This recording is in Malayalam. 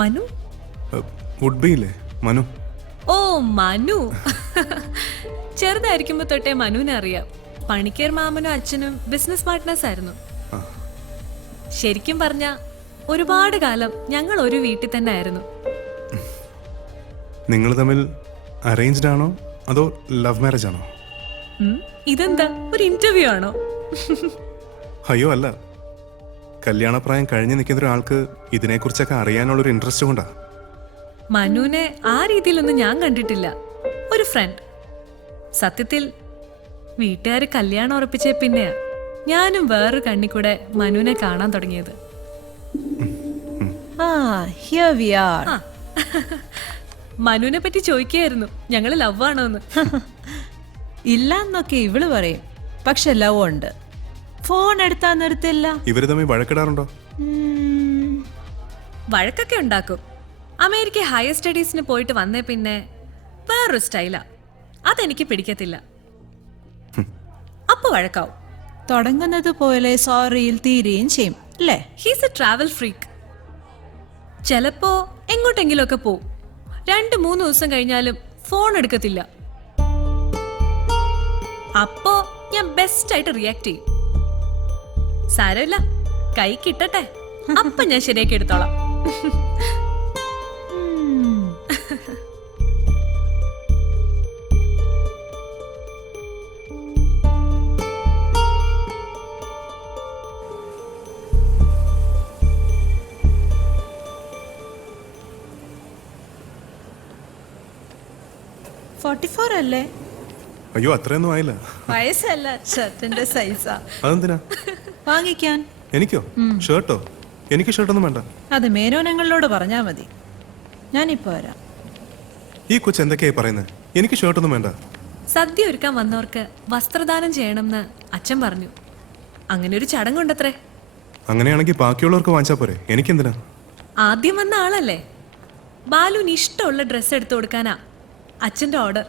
മനു? വുഡ് ബി ഇല്ലേ മനു? ഓ മനു. ചെറുതായിരിക്കുമ്പോ തൊട്ടേ മനുവിനെ അറിയാം. പണിക്കേർ മാമനും അച്ഛനും ബിസിനസ് പാർട്ട്നേഴ്സ് ആയിരുന്നു. ശരിക്കും പറഞ്ഞ ഒരുപാട് കാലം ഞങ്ങൾ ഒരു വീട്ടിൽ തന്നെ ആയിരുന്നു. നിങ്ങൾ തമ്മിൽ അറേഞ്ച്ഡ് ആണോ അതോ ലവ് മാരേജ് ആണോ? ഇതെന്താ ഒരു ഇന്റർവ്യൂ ആണോ? അയ്യോ അല്ല, കല്യാണപ്രായം കഴിഞ്ഞ് നിൽക്കുന്ന ഒരാൾക്ക് ഇതിനെക്കുറിച്ചൊക്കെ അറിയാനുള്ളൊരു ഇൻട്രസ്റ്റ് കൊണ്ടാ. മനുവിനെ ആ രീതിയിലൊന്നും ഞാൻ കണ്ടിട്ടില്ല. ഒരു ഫ്രണ്ട്. സത്യത്തിൽ വീട്ടുകാർ കല്യാണം ഉറപ്പിച്ച പിന്നെയാ ഞാനും വേറൊരു കണ്ണി കൂടെ മനുവിനെ കാണാൻ തുടങ്ങിയത്. മനുവിനെ പറ്റി ചോദിക്കുകയായിരുന്നു, ഞങ്ങള് ലവ് ആണോന്ന്. ഇല്ലെന്നൊക്കെ ഇവള് പറയും, പക്ഷെ ലവ് ഉണ്ട്. ഫോൺ എടുത്താ നിർത്തില്ല. ഇവര് തമ്മിൽ വഴക്കിടാറുണ്ടോ? വഴക്കൊക്കെ ഉണ്ടാക്കും. അമേരിക്ക ഹയർ സ്റ്റഡീസിന് പോയിട്ട് വന്നേ പിന്നെ വേറൊരു സ്റ്റൈലാ. അതെനിക്ക് പിടിക്കത്തില്ല. അപ്പൊ വഴക്കാവും. തുടങ്ങുന്നത് പോലെ സോറിയിൽ തീരുകയും ചെയ്യും അല്ലേ? He's A travel freak. ചിലപ്പോ എങ്ങോട്ടെങ്കിലും ഒക്കെ പോവും. 2-3 ദിവസം കഴിഞ്ഞാലും ഫോൺ എടുക്കത്തില്ല. അപ്പോ ഞാൻ ബെസ്റ്റ് ആയിട്ട് റിയാക്ട് ചെയ്യും. സാരമില്ല, കൈ കിട്ടട്ടെ, അപ്പൊ ഞാൻ ശരിയാക്കി എടുത്തോളാം. അല്ലേ? അയ്യോ അത്രയൊന്നും ആയില്ല. വയസ്സല്ല, ഷർട്ടിന്റെ സൈസാ. അതെന്തിനാ? വാങ്ങിക്കാൻ. എനിക്കോ? ഷർട്ടോ? എനിക്ക് ഷർട്ടൊന്നും വേണ്ട. അത് മേനോനങ്ങളോട് പറഞ്ഞാ മതി. ഞാനിപ്പോ വരാം. ഈ കൊച്ചു എന്തൊക്കെയായി പറയുന്നത്? എനിക്ക് ഷർട്ടൊന്നും വേണ്ട. സദ്യ ഒരുക്കാൻ വന്നവർക്ക് വസ്ത്രദാനം ചെയ്യണമെന്ന് അച്ഛൻ പറഞ്ഞു. അങ്ങനെ ഒരു ചടങ്ങുണ്ടത്രേ. അങ്ങനെയാണെങ്കിൽ ബാക്കിയുള്ളവർക്ക് വാങ്ങിച്ചാ പോരെ, എനിക്കെന്തിനാ? ആദ്യം വന്ന ആളല്ലേ. ബാലുവിന് ഇഷ്ടമുള്ള ഡ്രസ്സ് എടുത്തു കൊടുക്കാനാ അച്ഛന്റെ ഓർഡർ.